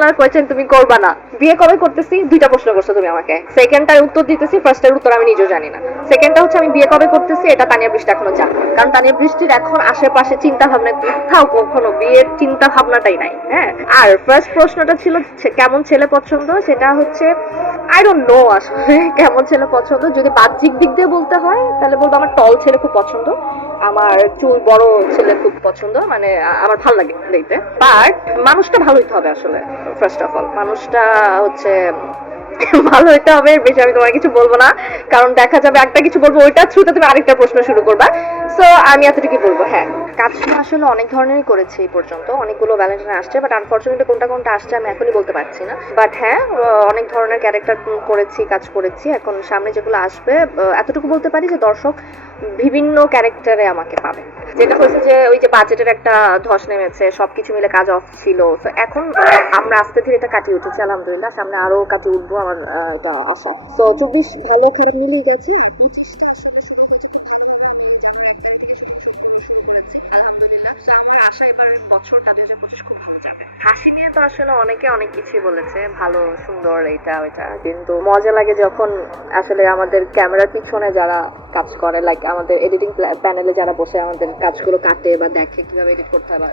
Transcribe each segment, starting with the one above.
Professional question তুমি করবা না। বিয়ে কবে করতেছি? দুইটা প্রশ্ন করছ তুমি আমাকে। সেকেন্ডটার উত্তর দিতেছি ফার্স্টের উত্তর আমি নিজেও জানি না। সেকেন্ডটা হচ্ছে আমি বিয়ে কবে করতেছি, এটা তানিয়া বৃষ্টি এখনও যা কারণ তানিয়া বৃষ্টির এখন আশেপাশে চিন্তা ভাবনা কোথাও কখনো বিয়ের চিন্তা ভাবনাটাই নাই হ্যাঁ? আর ফার্স্ট প্রশ্নটা ছিল কেমন ছেলে পছন্দ? সেটা হচ্ছে আই ডোন্ট নো আসলে কেমন ছেলে পছন্দ। যদি বাহ্যিক দিক দিয়ে বলতে হয়, তাহলে বলব আমার টল ছেলে খুব পছন্দ। আমার চুল বড় ছেলে খুব পছন্দ মানে আমার ভালো লাগে দেখতে। বাট মানুষটা ভালো হইতে হবে আসলে ফার্স্ট অফ অল মানুষটা হচ্ছে ভালো হইতে হবে বেশি আমি তোমার কিছু বলব না। কারণ দেখা যাবে একটা কিছু বলব ওইটা থ্রুতে তুমি আরেকটা প্রশ্ন শুরু করবা। সো আমি এতটুকু বলব হ্যাঁ। কাজটা আসলে অনেক ধরনেরই করেছি এই পর্যন্ত। অনেকগুলো ভ্যালেন্টাইন আসছে বাট আনফর্চুনেটলি কোনটা কোনটা আসছে আমি এখনই বলতে পারছি না। বাট হ্যাঁ অনেক ধরনের ক্যারেক্টার করেছি, কাজ করেছি। এখন সামনে যেগুলো আসবে এতটুকু বলতে পারি যে দর্শক বিভিন্ন ক্যারেক্টারে আমাকে পাবে। যেটা হয়েছে যে ওই যে বাজেটের একটা ধস নেমেছে, সবকিছু মিলে কাজ অফ ছিল। তো এখন আমরা আস্তে ধীরে এটা কাটিয়ে উঠেছি, আলহামদুলিল্লাহ। সামনে আরও কাটিয়ে উঠবো আমার এটা আশা তো চব্বিশ, ভালো, খারাপ মিলিয়ে গেছে। হাসি নিয়ে তো আসলে অনেকে অনেক বলেছে, ভালো, সুন্দর ওইটা। কিন্তু মজা লাগে যখন আসলে আমাদের ক্যামেরার পিছনে যারা কাজ করে লাইক আমাদের এডিটিং প্যানেলে যারা বসে আমাদের কাজগুলো কাটে বা দেখে কীভাবে এডিট করতে হয়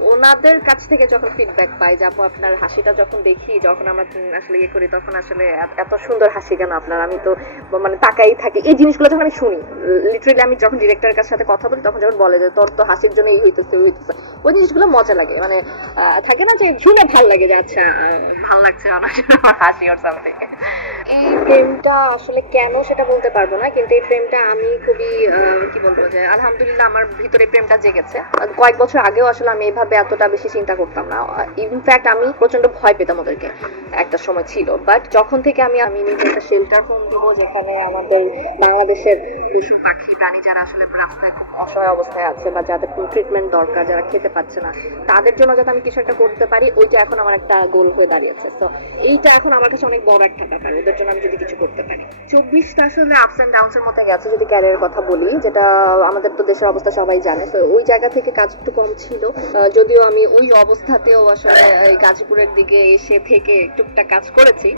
ওনাদের কাছ থেকে যখন ফিডব্যাক পাই যে, আপু, আপনার হাসিটা যখন দেখি, যখন আমরা আসলে ইয়ে করি, তখন আসলে এত- সুন্দর হাসি কেন আপনার? আমি তো মানে তাকাই থাকি। এই জিনিসগুলো যখন আমি শুনি লিটারেলি আমি যখন ডিরেক্টরের কাছে সাথে কথা বলি, তখন যখন বলে যে, তোর তো হাসির জন্য এই হইতেছে, ওই হইতেছে, ওই জিনিসগুলো মজা লাগে। মানে থাকে না যে, শুনে ভালো লাগে যে আচ্ছা ভালো লাগছে আমার আমার হাসি ওর সামথিং এই প্রেমটা আসলে কেন সেটা বলতে পারব না, কিন্তু এই প্রেমটা আমি খুবই কি বলব যে, আলহামদুলিল্লাহ আমার ভিতরে প্রেমটা জেগেছে। কয়েক বছর আগেও আসলে আমি এভাবে এতটা বেশি চিন্তা করতাম না। ইনফ্যাক্ট আমি প্রচণ্ড ভয় পেতাম ওদেরকে, একটা সময় ছিল। বাট যখন থেকে আমি আমি নিজে একটা শেল্টার হোম দিব, যেখানে আমাদের বাংলাদেশের পশু পাখি, প্রাণী যারা আসলে রাস্তায় খুব অসহায় অবস্থায় আছে বা যাদের ট্রিটমেন্ট দরকার, যারা খেতে পাচ্ছে না, তাদের জন্য যাতে আমি কিছু একটা করতে পারি, ওইটা এখন আমার একটা গোল হয়ে দাঁড়িয়েছে। তো এইটা এখন আমার কাছে অনেক বড় একটা ব্যাপার, ওদের জন্য আমি যদি কিছু করতে পারি। চব্বিশটা আসলে আপস অ্যান্ড ডাউনস এর মধ্যে গেছে, যদি ক্যারিয়ারের কথা বলি, যেটা আমাদের তো দেশের অবস্থা সবাই জানে। তো ওই জায়গা থেকে কাজ একটু কম ছিল। যদিও আমি ওই অবস্থাতেও আসলে এই গাজীপুরের দিকে এসে থেকে টুকটাক কাজ করেছি।